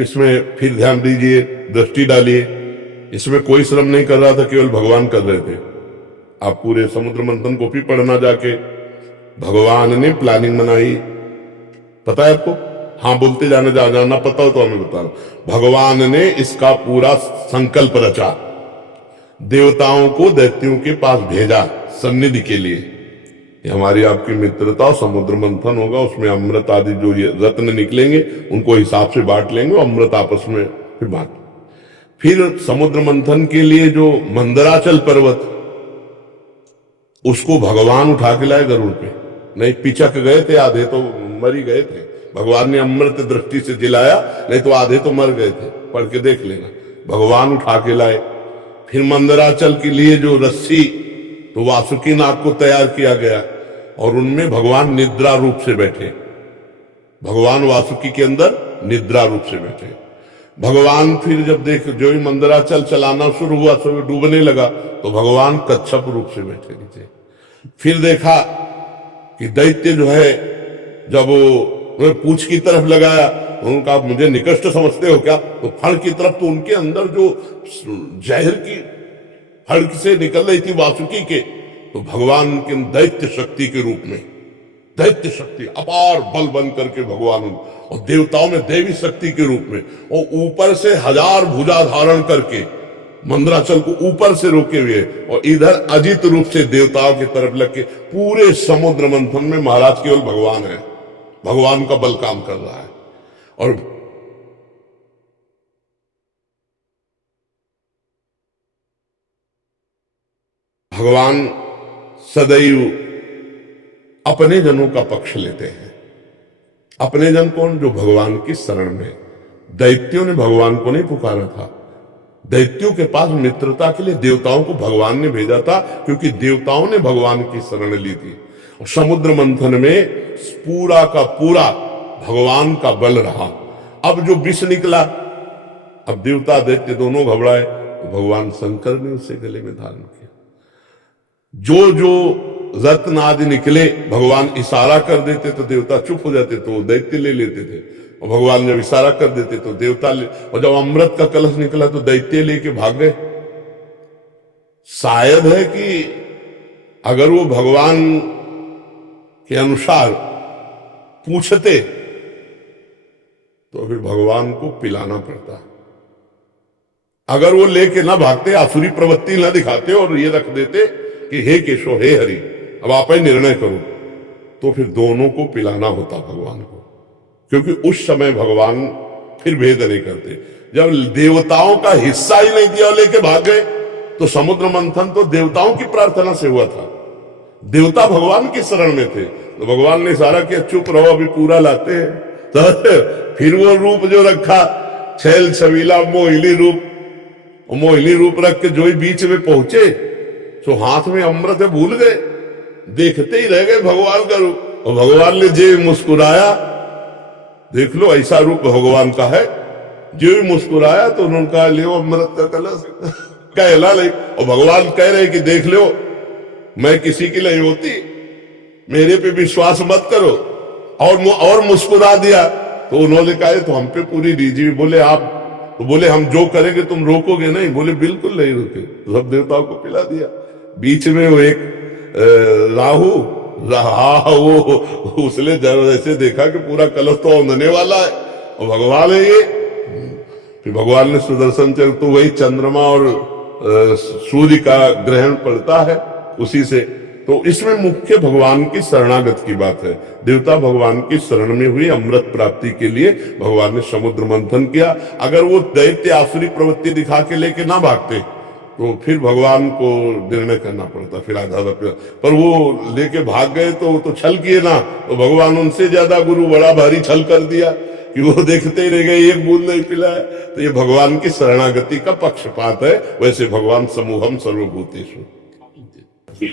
इसमें फिर ध्यान दीजिए, दृष्टि डालिए, इसमें कोई श्रम नहीं कर रहा था, केवल भगवान कर रहे थे। आप पूरे समुद्र मंथन को भी पढ़ना जाके, भगवान ने प्लानिंग बनाई। पता है आपको? हाँ बोलते जाने, जाना पता हो तो हमें बता रहा। भगवान ने इसका पूरा संकल्प रचा, देवताओं को दैत्यों के पास भेजा सन्निधि के लिए। ये हमारी आपकी मित्रता और समुद्र मंथन होगा, उसमें अमृत आदि जो ये रत्न निकलेंगे उनको हिसाब से बांट लेंगे और अमृत आपस में फिर बांट। फिर समुद्र मंथन के लिए जो मंदराचल पर्वत, उसको भगवान उठा के लाए गरुड़ पे। नहीं पिचक गए थे, आधे तो मर ही गए थे। भगवान ने अमृत दृष्टि से जिलाया, नहीं तो आधे तो मर गए थे। पढ़ के देख लेना, भगवान उठा के लाए। फिर मंदराचल के लिए जो रस्सी, तो वासुकी नाग को तैयार किया गया और उनमें भगवान निद्रा रूप से बैठे। भगवान वासुकी के अंदर निद्रा रूप से बैठे। भगवान फिर जब देख जो ही मंदराचल चलाना शुरू हुआ, सब डूबने लगा, तो भगवान कच्छप रूप से बैठे नीचे। फिर देखा कि दैत्य जो है, जब वो पूंछ की तरफ लगाया, उनका मुझे निकृष्ट समझते हो क्या? तो फड़ की तरफ, तो उनके अंदर जो जहर की फड़ से निकल रही थी वासुकी के, तो भगवान के दैत्य शक्ति के रूप में, दैत्य शक्ति अपार बल बन करके भगवान, और देवताओं में देवी शक्ति के रूप में, और ऊपर से 1000 भुजा धारण करके मंदराचल को ऊपर से रोके हुए, और इधर अजित रूप से देवताओं की तरफ लग के पूरे समुद्र मंथन में महाराज केवल भगवान है। भगवान का बल काम कर रहा है। और भगवान सदैव अपने जनों का पक्ष लेते हैं। अपने जन कौन? जो भगवान की शरण में। दैत्यों ने भगवान को नहीं पुकारा था। दैत्यों के पास मित्रता के लिए देवताओं को भगवान ने भेजा था, क्योंकि देवताओं ने भगवान की शरण ली थी। और समुद्र मंथन में पूरा का पूरा भगवान का बल रहा। अब जो विष निकला, अब देवता दैत्य दोनों घबराए, तो भगवान शंकर ने उसे गले में धारण किया। जो जो रत्न आदि निकले, भगवान इशारा कर देते तो देवता चुप हो जाते, तो दैत्य ले लेते थे। और भगवान जब इशारा कर देते तो देवता ले, और जब अमृत का कलश निकला तो दैत्य लेके भाग गए। शायद है कि अगर वो भगवान के अनुसार पूछते तो फिर भगवान को पिलाना पड़ता। अगर वो लेके ना भागते, आसुरी प्रवृत्ति ना दिखाते और ये रख देते कि हे केशव, हे हरि, अब आप ही निर्णय करो, तो फिर दोनों को पिलाना होता भगवान को। क्योंकि उस समय भगवान फिर भेद नहीं करते। जब देवताओं का हिस्सा ही नहीं दिया और लेके भाग गए, तो समुद्र मंथन तो देवताओं की प्रार्थना से हुआ था। देवता भगवान की शरण में थे, तो भगवान ने इशारा किया चुप रहो, अभी पूरा लाते हैं। तो फिर वो रूप जो रखा, छैल छबीला मोहिनी रूप, मोहिनी रूप रख के जो ही बीच में पहुंचे, तो हाथ में अमृत भूल गए, देखते ही रह गए भगवान का रूप। और भगवान ने जे मुस्कुराया, देख लो ऐसा रूप भगवान का है। जो ही मुस्कुराया तो उन्होंने कहा लियो अमृत का कलश, कहला नहीं। और भगवान कह रहे कि देख लो, मैं किसी की नहीं होती, मेरे पे विश्वास मत करो। और मुस्कुरा दिया, तो उन्होंने कहा तो हम पे पूरी दीजिए। बोले आप, तो बोले हम जो करेंगे तुम रोकोगे नहीं? बोले बिल्कुल नहीं रोके। तो सब देवताओं को पिला दिया। बीच में वो एक राहु रहा, वो उसने जैसे देखा कि पूरा कलश तो औंधने वाला है, और भगवान है ये। फिर भगवान ने सुदर्शन चक्र, तो वही चंद्रमा और सूर्य का ग्रहण पड़ता है उसी से। तो इसमें मुख्य भगवान की शरणागत की बात है। देवता भगवान की शरण में हुई, अमृत प्राप्ति के लिए भगवान ने समुद्र मंथन किया। अगर वो दैत्य आसुरी प्रवृत्ति दिखा के लेके ना भागते, तो फिर भगवान को निर्णय करना पड़ता, फिर आधा पर वो लेके भाग गए तो छल किए ना, तो भगवान उनसे ज्यादा गुरु बड़ा भारी छल कर दिया कि वो देखते ही रह गए, एक बूंद नहीं पिलाया। तो ये भगवान की शरणागति का पक्षपात है। वैसे भगवान समूहम सर्वभूतेषु